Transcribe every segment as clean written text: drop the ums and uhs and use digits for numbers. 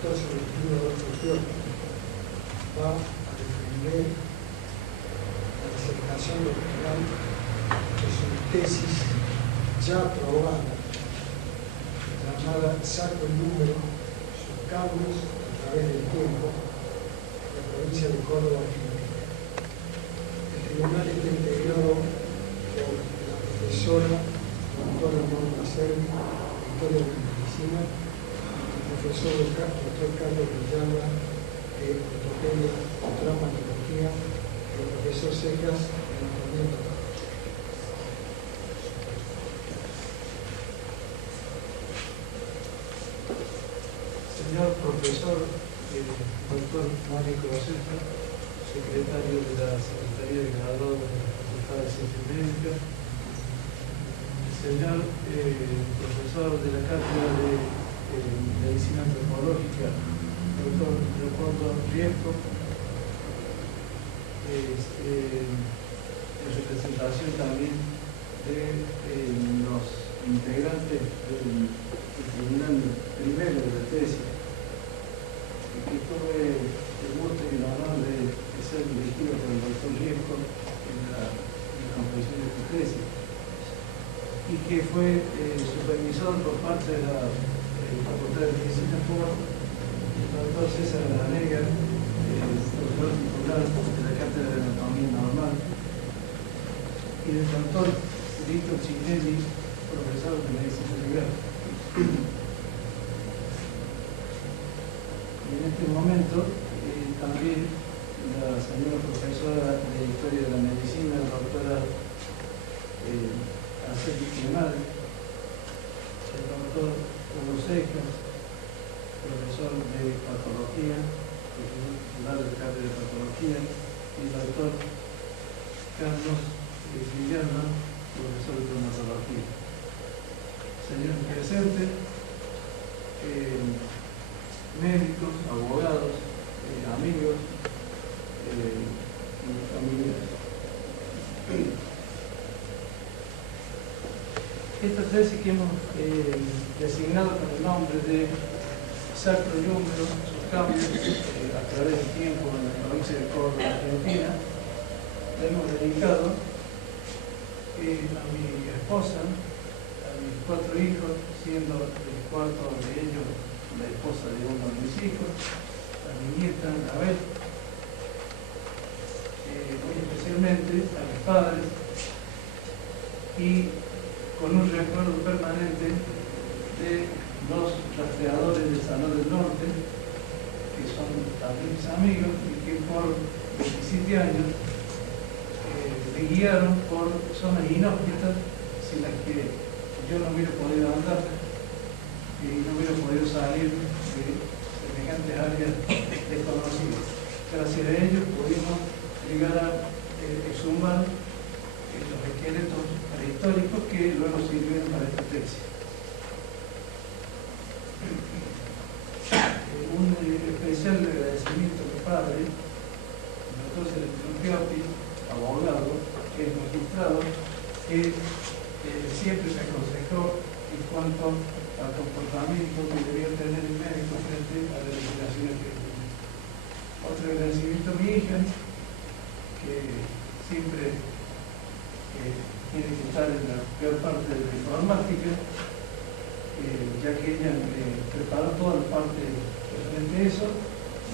doctor Celestino Adolfo Fiorti va a defender la disertación doctoral de su tesis ya aprobada, llamada Saco el número, sus cambios a través del tiempo, en la provincia de Córdoba, Argentina. El tribunal está integrado por la profesora doctora Norma Servi, Historia de la Medicina, el profesor doctor Carlos Villalba, de Ortopedia y Traumatología, y el profesor Cejas, de Anatomía Patológica. Señor profesor, doctor Mario Cobaceja, secretario de la Secretaría de Graduados de la Facultad de Ciencias Médicas, señor profesor de la Cátedra de Medicina Antropológica, doctor Leopoldo Riesco, en representación también de los integrantes del tribunal primero de la tesis, que tuve el gusto y el honor de ser dirigido por el doctor Riesco en la confección de esta tesis, y que fue supervisado por parte de la Facultad de Medicina por el doctor César Lanega, profesor titular de la Cátedra de Anatomía Normal, y del doctor Víctor Cinelli, profesor de Medicina Legal. Y en este momento también la señora profesora de Historia de la Medicina, la doctora Araceli Kemal, el doctor Hugo Cejas, profesor de Patología, profesor titular de Cátedra de Patología, y el doctor Carlos Villalba, profesor de Traumatología. Señores presentes, médicos, abogados, amigos y familiares. Esta tesis que hemos designado con el nombre de Sacro y Húmero, sus cambios a través del tiempo en la provincia de Córdoba, Argentina, la hemos dedicado a mi esposa, a mis 4 hijos, siendo el cuarto de ellos la esposa de uno de mis hijos, a mi nieta, Anabel, muy especialmente a mis padres, y con un recuerdo permanente de los rastreadores del Salón del Norte, que son también mis amigos y que por 27 años me guiaron por zonas inhóspitas sin las que yo no hubiera podido andar y no hubiera podido salir de semejantes áreas desconocidas. Gracias a ellos pudimos llegar a exhumar los esqueletos prehistóricos que luego sirvieron para esta tesis. Un especial agradecimiento a mi padre, el doctor Celestino Fiorti, abogado, que es magistrado, que siempre me aconsejó en cuanto al comportamiento que debía tener el médico frente a la legislación argentina. Otro agradecimiento a mi hija, que siempre tiene que estar en la peor parte de la informática, ya que ella me preparó toda la parte referente a eso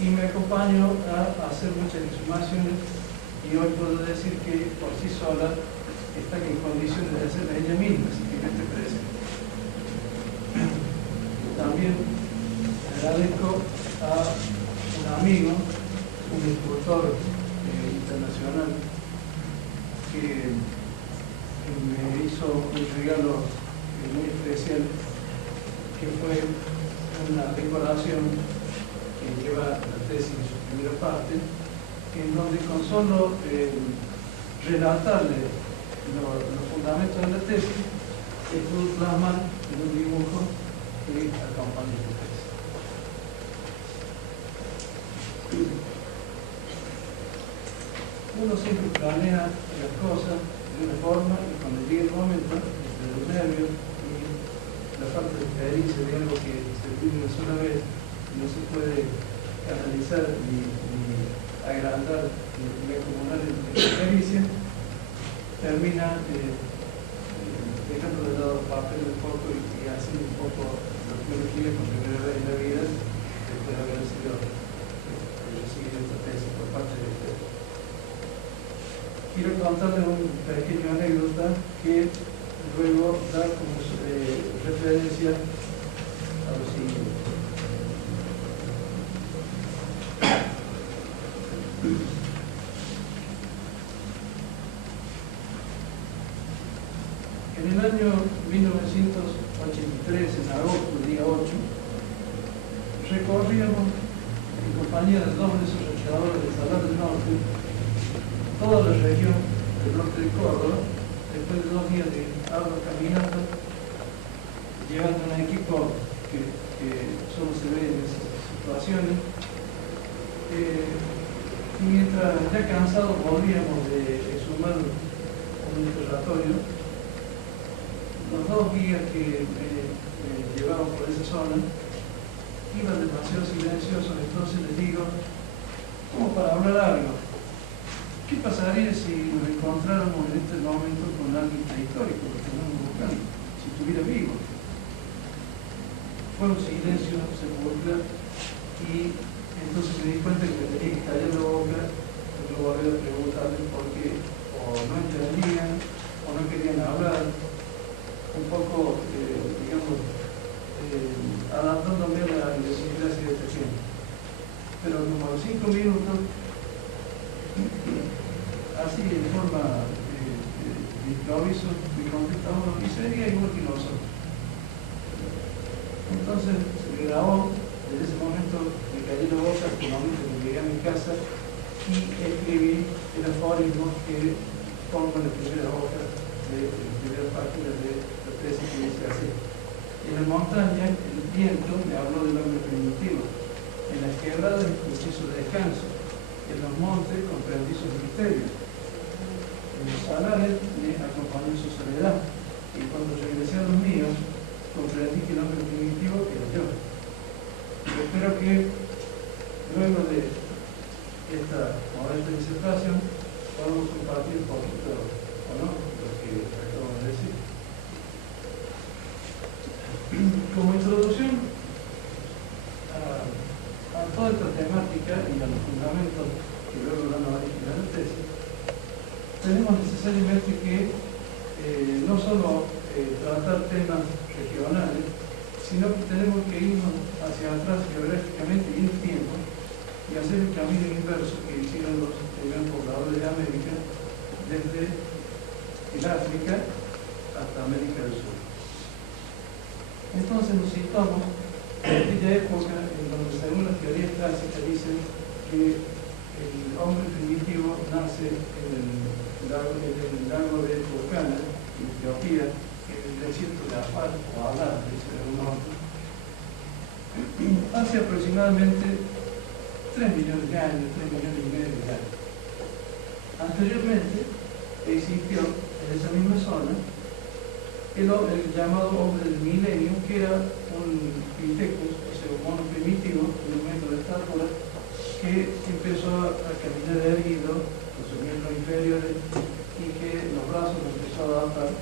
y me acompañó a hacer muchas exhumaciones, y hoy puedo decir que por sí sola está en condiciones de hacerla ella misma, así que esté presente. También agradezco a un amigo, un instructor internacional, que me hizo un regalo muy especial, que fue una decoración que lleva la tesis en su primera parte, en donde con solo relatarle los fundamentos de la tesis, se pudo plasmar en un dibujo que acompaña la tesis. Uno siempre planea las cosas de una forma, y cuando llega el momento, entre los nervios y la falta de experiencia de algo que se vive una sola vez, no se puede canalizar ni agrandar ni acumular en pericia, termina dejando de lado el papel un poco y haciendo un poco lo que uno quiere por primera vez en la vida, después de haber sido recibido esta tesis por parte de usted. Quiero contarles una pequeña anécdota que luego da como referencia a lo siguiente. En el año 1983, en agosto, día 8, recorríamos en compañía de dos desarrolladores de Salar del Norte toda la región del norte de Córdoba, después de 2 días de ardua caminata, llevando un equipo que solo se ve en esas situaciones. Y mientras ya cansados volvíamos de exhumar un interrogatorio, los 2 guías que me llevaban por esa zona iban demasiado silenciosos, entonces les digo, como para hablar algo, ¿qué pasaría si nos encontráramos en este momento con alguien prehistórico que estamos buscando, si estuviera vivo? Fue un silencio sepulcral y entonces me di cuenta que me tenía que callar la boca. Yo volví a preguntarles por qué o no entendían o no querían hablar, un poco, digamos, adaptándome a la idiosincrasia de este tiempo. Pero como a los 5 minutos, así de forma de improviso, me contestaron y sería igual que nosotros. Entonces se me grabó, desde ese momento me callé la boca hasta el momento que llegué a mi casa y escribí el aforismo que pongo en la primera hoja de la primera página de la tesis que dice así: en la montaña el viento me habló del hombre primitivo, en las quebradas escuché su descanso, en los montes comprendí sus misterios, en los salares me acompañó su soledad, y cuando regresé a los míos comprendí que el hombre primitivo era yo. Y espero que luego de esta modesta disertación podamos compartir un poquito, o no, lo que acabo de decir. Como introducción a toda esta temática y a los fundamentos que luego dan origen a la tesis, tenemos necesariamente que no solo tratar temas regionales, sino que tenemos que irnos hacia atrás geográficamente y en el tiempo y hacer el camino inverso que hicieron los primeros pobladores de América desde el África hasta América del Sur. Entonces nos situamos en aquella época en donde, según las teorías clásicas, dicen que el hombre primitivo nace en el lago de Turkana, en Etiopía, en el desierto de Afar o Adar, dice el norte, hace aproximadamente 3 millones de años, 3 millones y medio de años. Anteriormente existió en esa misma zona el llamado hombre del milenio, que era un Pithecus, o sea, un mono primitivo, un metro de estatura, que empezó a caminar erguido con sus miembros inferiores y que los brazos los empezó a adaptar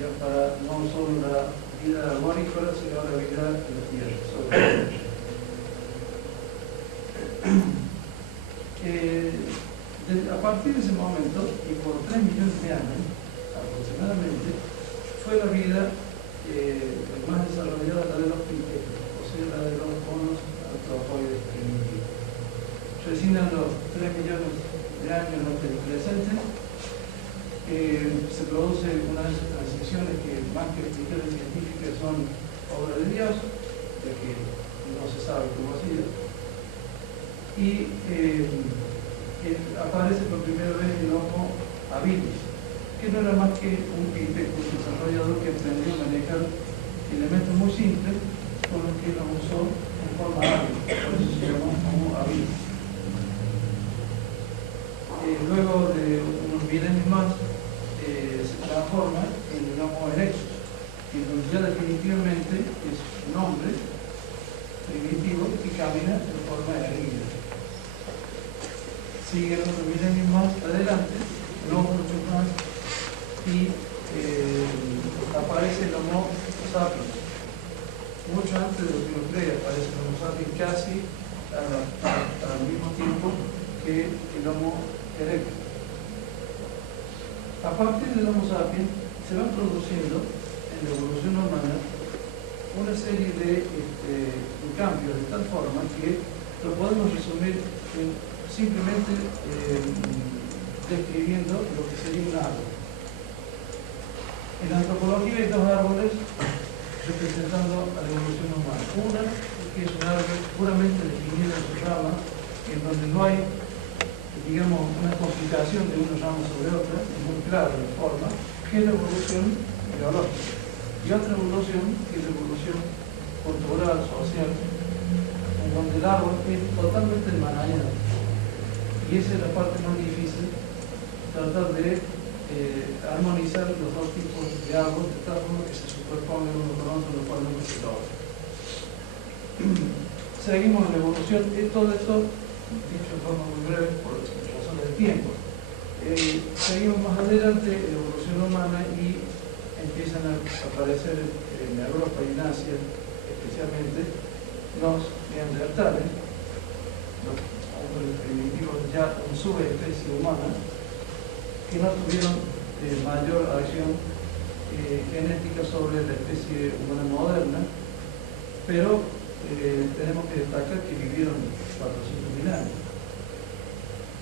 ya para no solo la vida arborícola, sino la vida en la tierra, sobre la tierra. A partir de ese momento, y por 3 millones de años aproximadamente, fue la vida más desarrollada, la de los Pithecus, o sea, la de los monos antropoides primitivos. Recién a los 3 millones de años antes del presente, se produce una de esas transiciones que, más que explicaciones científicas, son obra de Dios, ya que no se sabe cómo ha sido. Y aparece por primera vez el Homo habilis, que no era más que un Pithecus desarrollador que aprendió a manejar elementos muy simples con los que los usó en forma hábil, por eso se llamó Homo habilis. Luego de unos milenios más se transforma en el Homo erectus, que ya definitivamente es un hombre primitivo que camina de forma erguida. Sigue unos milenios más adelante, no mucho más, y aparece el Homo sapiens. Mucho antes de lo que uno cree, aparece el Homo sapiens casi al mismo tiempo que el Homo erectus. A partir del Homo sapiens se van produciendo en la evolución humana una serie de cambios de tal forma que lo podemos resumir simplemente describiendo lo que sería un árbol. En la antropología hay dos árboles representando a la evolución humana. Una que es un árbol puramente definido en sus ramas, en donde no hay, digamos, una complicación de una rama sobre otra, es muy clara la forma, que es la evolución biológica. Y otra evolución, que es la evolución cultural, social, en donde el árbol es totalmente enmarañado. Y esa es la parte más difícil, tratar de armonizar los dos tipos de árboles de tal forma que se superpongan uno con otro, lo cual no es todo. Seguimos la evolución, todo esto, dicho de forma muy breve, por razones de tiempo. Seguimos más adelante en la evolución humana y empiezan a aparecer en Europa y en Asia, especialmente, los neandertales, los hombres primitivos ya en subespecie humana, que no tuvieron mayor acción genética sobre la especie humana moderna, pero tenemos que destacar que vivieron 400.000 años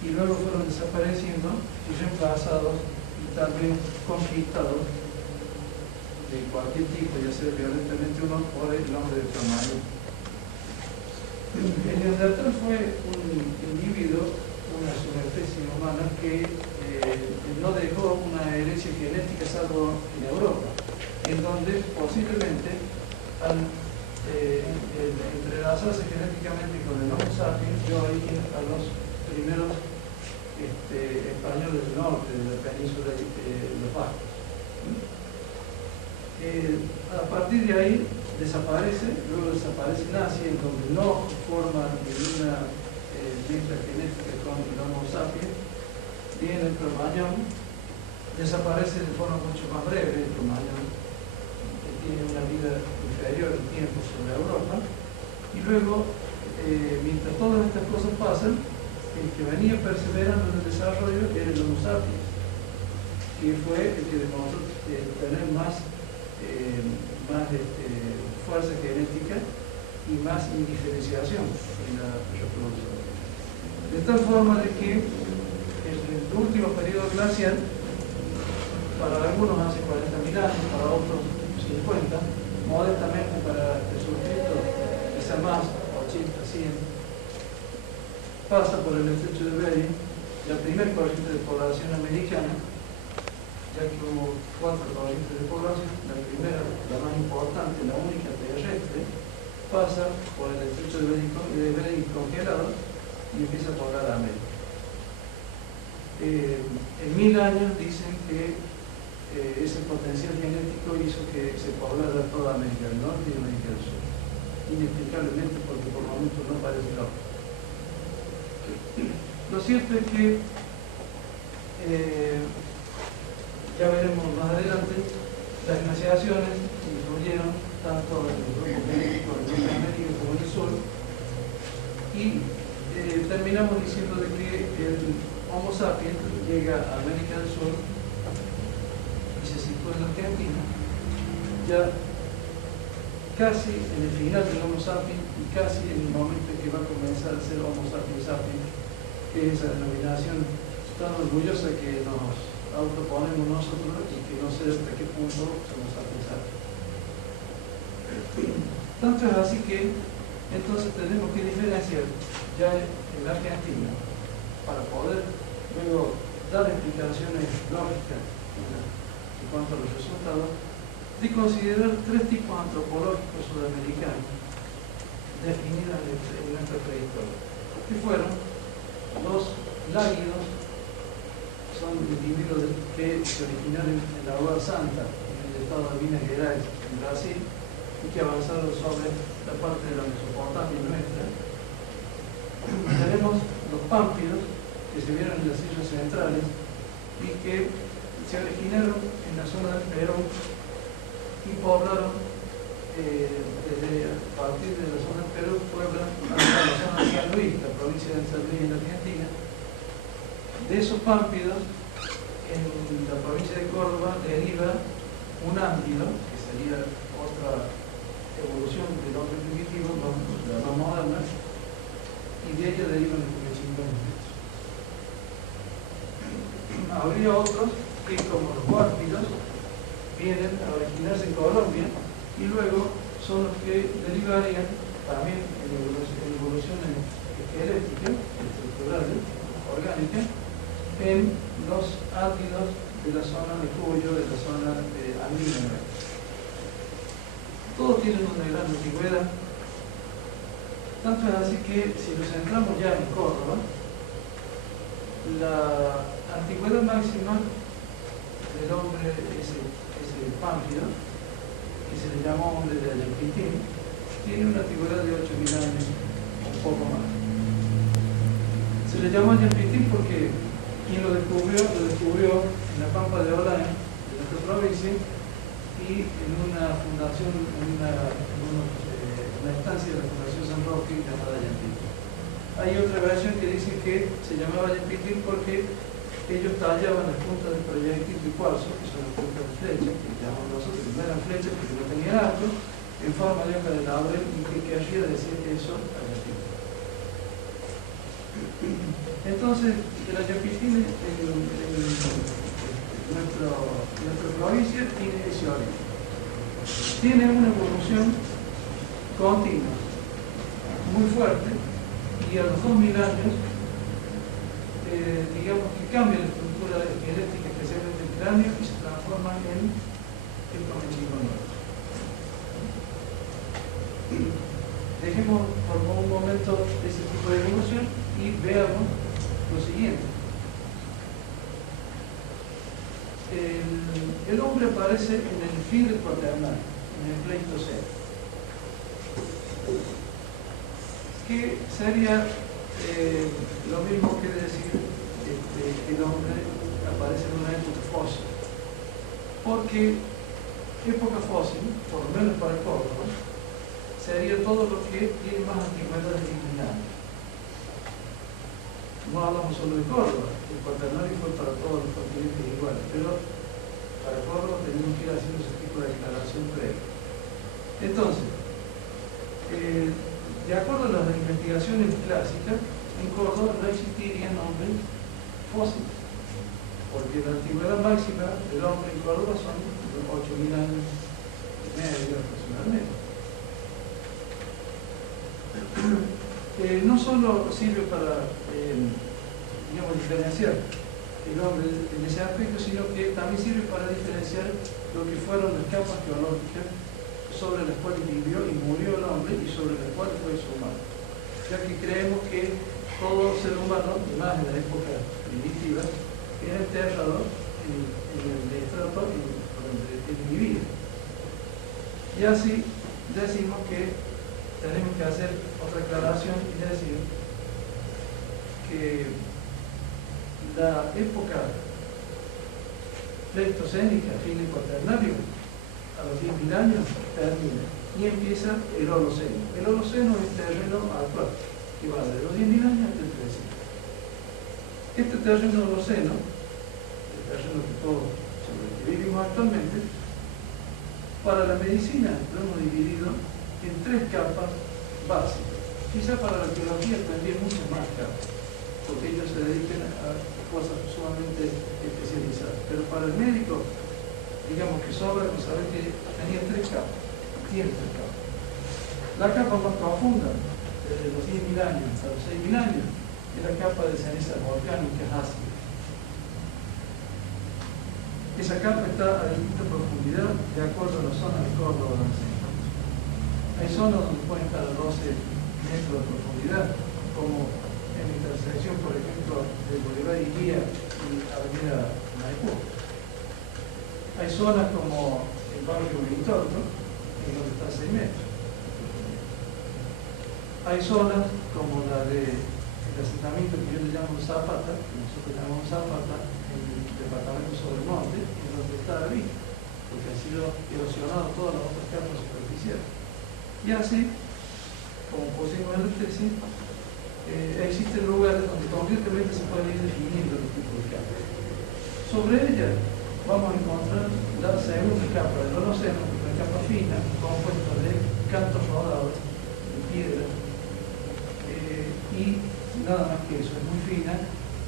y luego fueron desapareciendo y reemplazados y también conquistados de cualquier tipo, ya sea violentamente uno por el hombre de tamaño. El neandertal fue un individuo, una subespecie humana que no dejó una herencia genética salvo en Europa, en donde posiblemente al entrelazarse genéticamente con el Homo sapiens dio origen a los primeros españoles del norte, de la península de los Vascos. A partir de ahí desaparece, luego desaparece en Asia, en donde no forma ninguna mezcla genética con el Homo sapiens. Viene el Cromañón, desaparece de forma mucho más breve. El Cromañón tiene una vida inferior en tiempo sobre Europa, y luego, mientras todas estas cosas pasan, el que venía perseverando en el desarrollo era el Homo sapiens, que fue el que demostró tener más fuerza genética y más indiferenciación en la reproducción. De tal forma de que el último periodo glacial, para algunos hace 40.000 años, para otros 50, modestamente para Jesucristo quizá más, 80, 100, pasa por el estrecho de Bering, la primera corriente de población americana, ya que hubo 4 corrientes de población. La primera, la más importante, la única terrestre, pasa por el estrecho de Bering congelado y empieza a poblar América. En 1000 años dicen que ese potencial genético hizo que se poblara toda América del Norte y América del Sur, inexplicablemente, porque por momentos no parece lógico. Lo cierto es que ya veremos más adelante, las glaciaciones influyeron tanto en el grupo genético de América como en el sur, y terminamos diciendo de que el Homo sapiens llega a América del Sur y se sitúa en la Argentina, ya casi en el final del Homo sapiens y casi en el momento en que va a comenzar a ser Homo sapiens sapiens, que es esa denominación tan orgullosa que nos autoponemos nosotros y que no sé hasta qué punto somos sapiens sapiens. Tanto es así que entonces tenemos que diferenciar ya en la Argentina, para poder luego dar explicaciones lógicas en cuanto a los resultados, de considerar 3 tipos antropológicos sudamericanos definidos en nuestra prehistoria, que fueron los láguidos, son individuos que se originaron en la Água Santa, en el estado de Minas Gerais, en Brasil, y que avanzaron sobre la parte de la Mesopotamia nuestra, pámpidos que se vieron en las islas centrales y que se originaron en la zona del Perú y poblaron desde a partir de la zona del Perú, Puebla, hasta la zona de San Luis, la provincia de San Luis en Argentina. De esos pámpidos, en la provincia de Córdoba deriva un ámbido, que sería otra evolución del hombre primitivo, la más moderna, y de ella derivan los Comechingones. Habría otros que, como los guárpidos, vienen a originarse en Colombia y luego son los que derivarían también en evoluciones esqueléticas, estructurales, orgánicas, en los ácidos de la zona de Cuyo, de la zona andina. Todos tienen una gran antigüedad, tanto es así que si nos centramos ya en Córdoba, la antigüedad máxima del hombre es el pánfilo, que se le llama hombre de Ayapitín, tiene una antigüedad de 8.000 años, un poco más. Se le llama Ayapitín porque quien lo descubrió en la Pampa de Olán, de nuestra provincia, y en una fundación, en una estancia de la Fundación San Roque llamada Ayapitín. Hay otra versión que dice que se llamaba Ayapitín porque ellos tallaban las puntas del proyectil de cuarzo, que son las puntas de flecha, que llamamos nosotros, no eran flechas porque no tenían arco, en forma de hoja de laurel, y que querría decir eso Ayapitín. Entonces, el Ayapitín nuestra provincia tiene ese origen. Tiene una evolución continua, muy fuerte, y a los 2.000 años, digamos que cambia la estructura esquelética, especialmente el cráneo, y se transforma en el Comechingones. Dejemos por un momento ese tipo de evolución y veamos lo siguiente. El hombre aparece en el fin del Cuaternary, en el Pleistoceno, que sería lo mismo que decir que el hombre aparece en una época fósil, porque época fósil, por lo menos para Córdoba, sería todo lo que tiene más antigüedad de 10.000 años. No hablamos solo de Córdoba, el Cuaternario fue para todos los continentes iguales, pero para Córdoba tenemos que ir haciendo ese tipo de declaración previa. Entonces, de acuerdo a las investigaciones clásicas, en Córdoba no existirían hombres fósiles, porque la antigüedad máxima del hombre en Córdoba son 8.000 años y medio aproximadamente. No solo sirve para, digamos, diferenciar el hombre en ese aspecto, sino que también sirve para diferenciar lo que fueron las capas geológicas sobre las cuales vivió y murió el hombre y sobre las cuales fue su humano. Ya que creemos que todo ser humano, más en la época primitiva, era enterrado en el estrato donde vivía. Y así decimos que tenemos que hacer otra aclaración y decir que la época pleistocénica, fin del Cuaternario, a los 10.000 años termina y empieza el Holoceno. El Holoceno es terreno actual, que va de los 10.000 años hasta el 300. Este terreno Holoceno, el terreno que todos sobre el que vivimos actualmente, para la medicina lo hemos dividido en 3 capas básicas. Quizá para la arqueología tendría muchas más capas, porque ellos se dedican a cosas sumamente especializadas. Pero para el médico, digamos que sobra con saber que tenía 3 capas, tiene 3 capas. La capa más profunda, desde los 10.000 años hasta los 6.000 años, es la capa de cenizas volcánicas ácidas. Esa capa está a distinta profundidad de acuerdo a la zona de Córdoba donde se encuentra. Hay zonas donde pueden estar a 12 metros de profundidad, como en la intersección, por ejemplo, de Bolívar y Guía y Avenida Maipú. Hay zonas como el barrio Vintorno, en donde está a 6 metros. Hay zonas como la de el asentamiento que yo le llamo Zapata, que nosotros llamamos Zapata, en el departamento Sobremonte, es donde está la vista, porque han sido erosionadas todas las otras capas superficiales. Y así, como pusimos en la tesis, existen lugares donde concretamente se pueden ir definiendo los tipos de capas. Sobre ella vamos a encontrar la segunda capa del Holoceno, que es una capa fina, compuesta de cantos rodados, de piedra, y nada más que eso, es muy fina,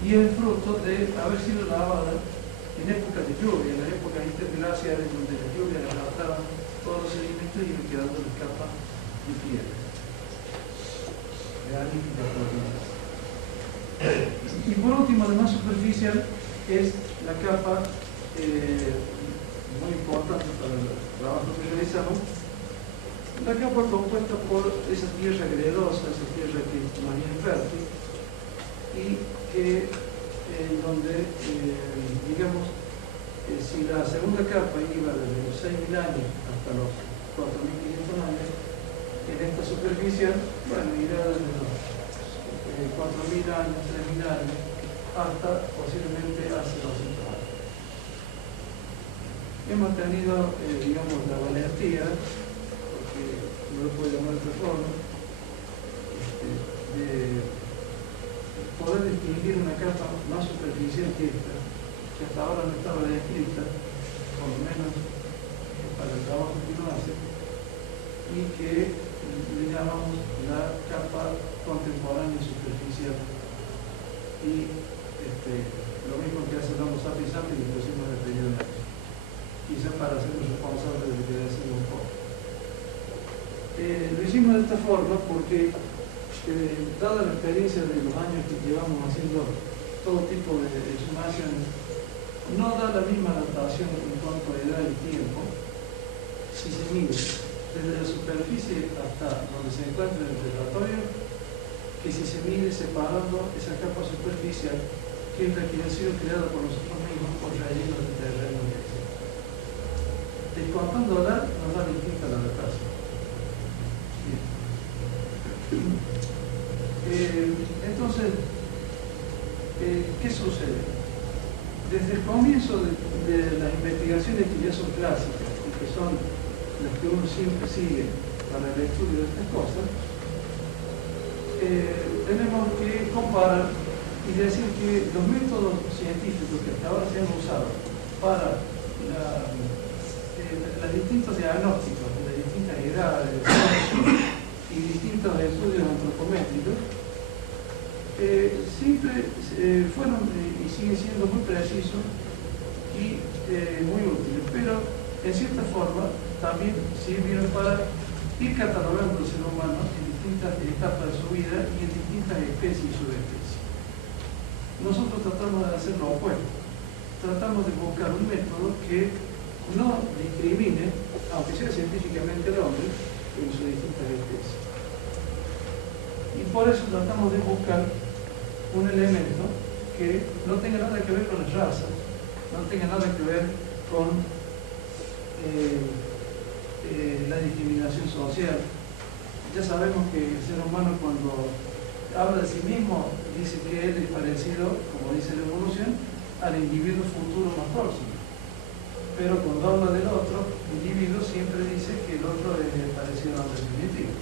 y es fruto de haber sido lavada en épocas de lluvia, en las épocas interglaciares, donde la lluvia arrastraba todos los sedimentos y iban quedando las capas de piedra. Y por último, además superficial, es la capa muy importante para el trabajo que realizamos, la capa compuesta por esa tierra gredosa, esa tierra que es más bien fértil, y que donde, digamos, si la segunda capa iba desde los 6.000 años hasta los 4.500 años, en esta superficial, bueno, irá desde los 4.000 años, 3.000 años, hasta posiblemente hace 200 años. Hemos tenido, digamos, la valentía, porque no lo puedo llamar de otra forma, de poder distinguir una capa más superficial que esta, que hasta ahora no estaba descrita, por lo menos para el trabajo que uno hace, y que le llamamos la capa contemporánea superficial. Y lo mismo que hace el Homo sapiens sapiens, le pusimos el periodo de años, quizás para hacernos responsables de lo que decimos un poco. Lo hicimos de esta forma porque, dada la experiencia de los años que llevamos haciendo todo tipo de exhumaciones, no da la misma adaptación en cuanto a edad y tiempo si se mide desde la superficie hasta donde se encuentra en el territorio, que si se mide separando esa capa superficial, que es la que ha sido creada por nosotros mismos por rellenos de terreno que existe. Descontándola nos da distinta la datación. Entonces, ¿qué sucede? Desde el comienzo de las investigaciones que ya son clásicas y que son las que uno siempre sigue para el estudio de estas cosas, tenemos que comparar y decir que los métodos científicos que hasta ahora se han usado para los distintos diagnósticos de distintas edades y distintos estudios antropométricos siempre fueron y siguen siendo muy precisos y muy útiles, pero en cierta forma también sirvieron para ir catalogando al ser humano en distintas etapas de su vida y en distintas especies y subespecies. Nosotros tratamos de hacer lo opuesto. Tratamos de buscar un método que no discrimine, aunque sea científicamente el hombre, en sus distintas especies. Y por eso tratamos de buscar un elemento que no tenga nada que ver con las razas, no tenga nada que ver con la discriminación social. Ya sabemos que el ser humano, cuando habla de sí mismo, dice que él es parecido, como dice la evolución, al individuo futuro más próximo. Pero cuando habla del otro individuo, siempre dice que el otro es parecido al definitivo.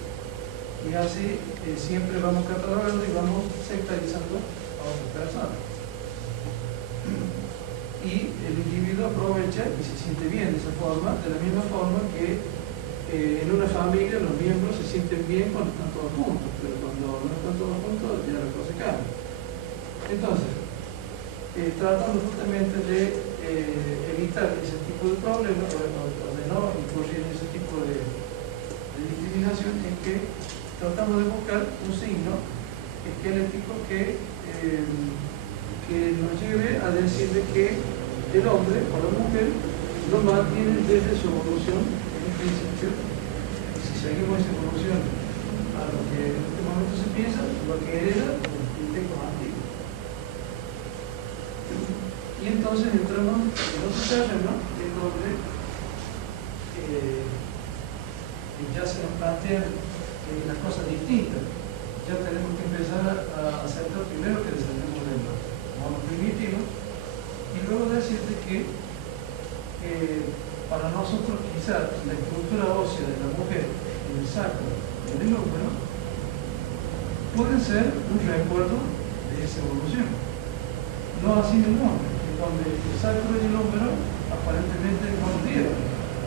Y así siempre vamos catalogando y vamos sectarizando a otras personas. Y el individuo aprovecha y se siente bien de esa forma, de la misma forma que en una familia los miembros se sienten bien cuando están todos juntos, pero cuando no están todos juntos ya la cosa cambia. Entonces, tratando justamente de evitar ese tipo de problemas o de no incurrir en ese tipo de discriminación, en que tratamos de buscar un signo esquelético que nos lleve a decirle que el hombre o la mujer lo mantiene desde su evolución en un principio. Si seguimos esa evolución a lo que en este momento se piensa, lo que hereda el tiempo antiguo. Y entonces entramos en otro terreno, en donde ya se nos plantean las cosas distintas. Ya tenemos que empezar a hacer pueden ser un recuerdo de esa evolución. No así en el hombre, en donde el sacro y el húmero aparentemente no dieron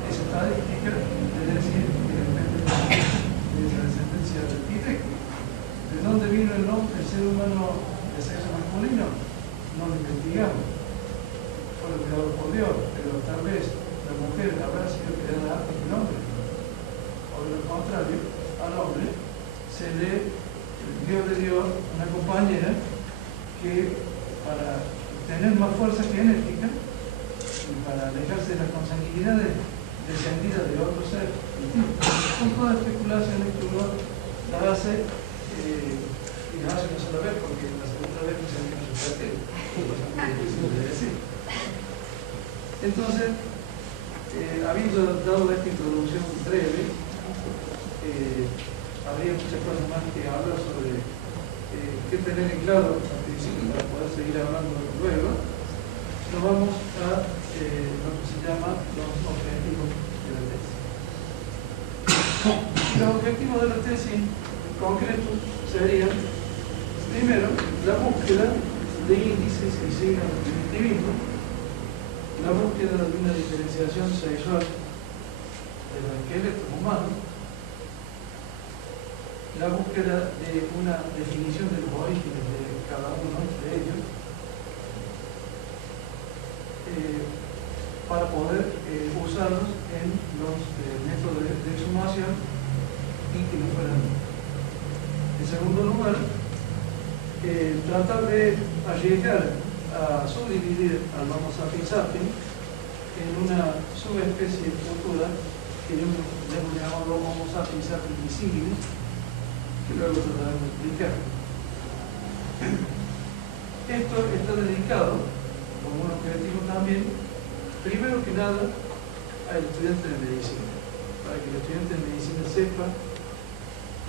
esa estadística de decir que depende de esa descendencia del arquitecto. ¿De dónde vino el ser humano de sexo masculino? No lo investigamos. Fue creado por Dios, pero tal vez la mujer habrá sido creada antes que el hombre. O de lo contrario, al hombre se le dio de Dios una compañera que, para tener más fuerza genética y para alejarse de las consanguinidades descendidas de otro ser distinto. Son todas especulaciones que uno las hace y las hace una sola vez, porque la segunda vez no se anima a repetir. Entonces, habiendo dado esta introducción breve, habría muchas cosas más que hablar sobre qué tener en claro al principio para poder seguir hablando luego. Nos vamos a lo que se llama los objetivos de la tesis. Los objetivos de la tesis en concreto serían, primero, la búsqueda de índices y signos de primitivismo, la búsqueda de una diferenciación sexual de los esqueletos humanos, la búsqueda de una definición de los orígenes de cada uno de ellos, para poder usarlos en los métodos de exhumación y que no fueran. En segundo lugar, tratar de llegar a subdividir al Homo sapiens sapiens en una subespecie futura que yo debo llamarlo Homo sapiens sapiens visibles, que luego trataremos de explicar. Esto está dedicado, como un objetivo también, primero que nada, al estudiante de medicina, para que el estudiante de medicina sepa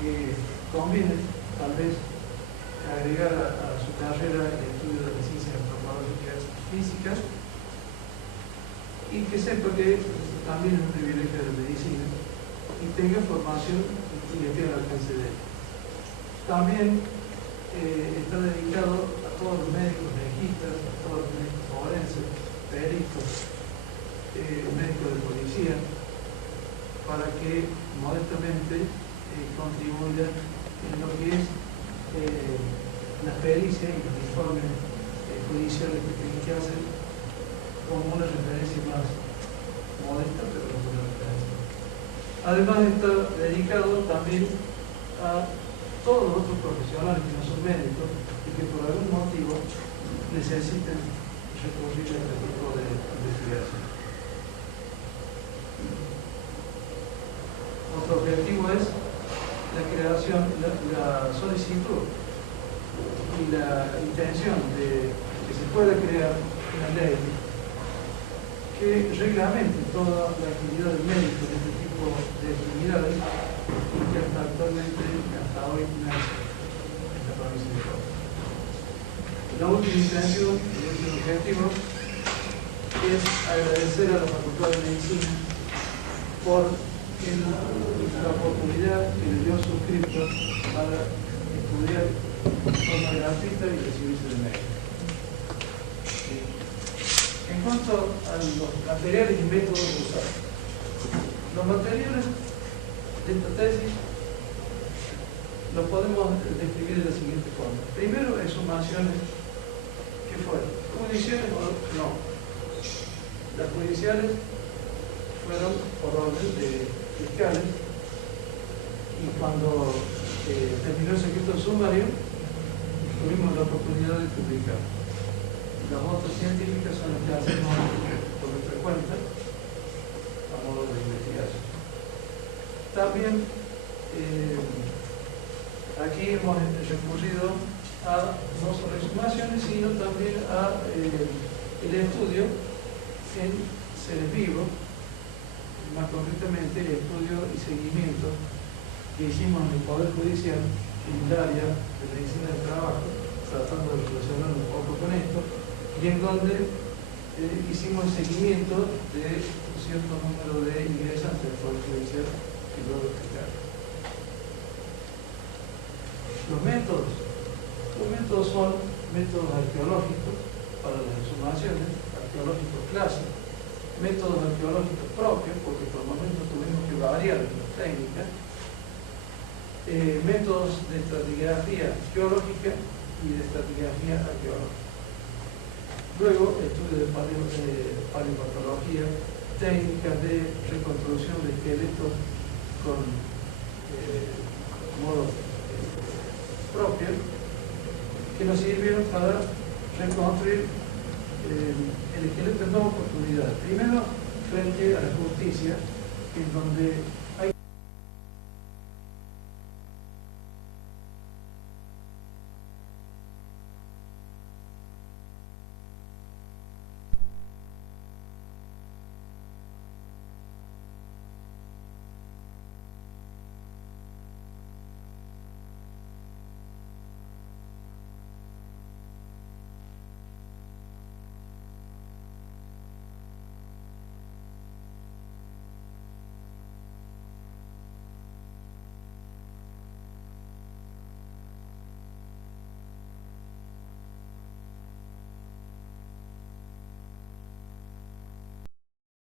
que conviene, tal vez, agregar a su carrera el estudio de las ciencias antropológicas y físicas, y que sepa que también es un privilegio de la medicina y tenga formación y le quede al alcance de él. También está dedicado a todos los médicos legistas, a todos los médicos forenses, peritos, médicos de policía, para que modestamente contribuyan en lo que es las pericias y los informes judiciales que tienen que hacer como una referencia más modesta, pero una referencia. Además está dedicado también a todos los otros profesionales que no son médicos y que por algún motivo necesiten recurrir a este tipo de investigación. Otro objetivo es la creación, la solicitud y la intención de que se pueda crear una ley que reglamente toda la actividad del médico en este tipo de actividades y que hasta hoy no es en la provincia de Córdoba. La última intención, el último objetivo, es agradecer a la Facultad de Medicina por la oportunidad que le dio a suscriptos para estudiar de forma gratuita y recibirse de médico. En cuanto a los materiales y métodos usados, los materiales de esta tesis los podemos describir de la siguiente forma. Primero, exhumaciones que fueron judiciales o no. Las judiciales fueron por orden de fiscales y cuando terminó el secreto sumario tuvimos la oportunidad de publicar. Las otras científicas son las que hacemos por nuestra cuenta a modo de investigación. También aquí hemos recurrido a no solo exhumaciones, sino también a el estudio en seres vivos, más concretamente el estudio y seguimiento que hicimos en el Poder Judicial en el área de medicina del trabajo, tratando de relacionar un poco con esto, y en donde hicimos el seguimiento de un cierto número de ingresantes del Poder Judicial que luego explicar. Los métodos son métodos arqueológicos para las exhumaciones, arqueológicos clásicos, métodos arqueológicos propios, porque por el momento tuvimos que variar las técnicas, métodos de estratigrafía geológica y de estratigrafía arqueológica. Luego, estudio de paleopatología, técnicas de reconstrucción de esqueletos con modos propios que nos sirvieron para reconstruir el esqueleto en dos oportunidades. Primero, frente a la justicia, en donde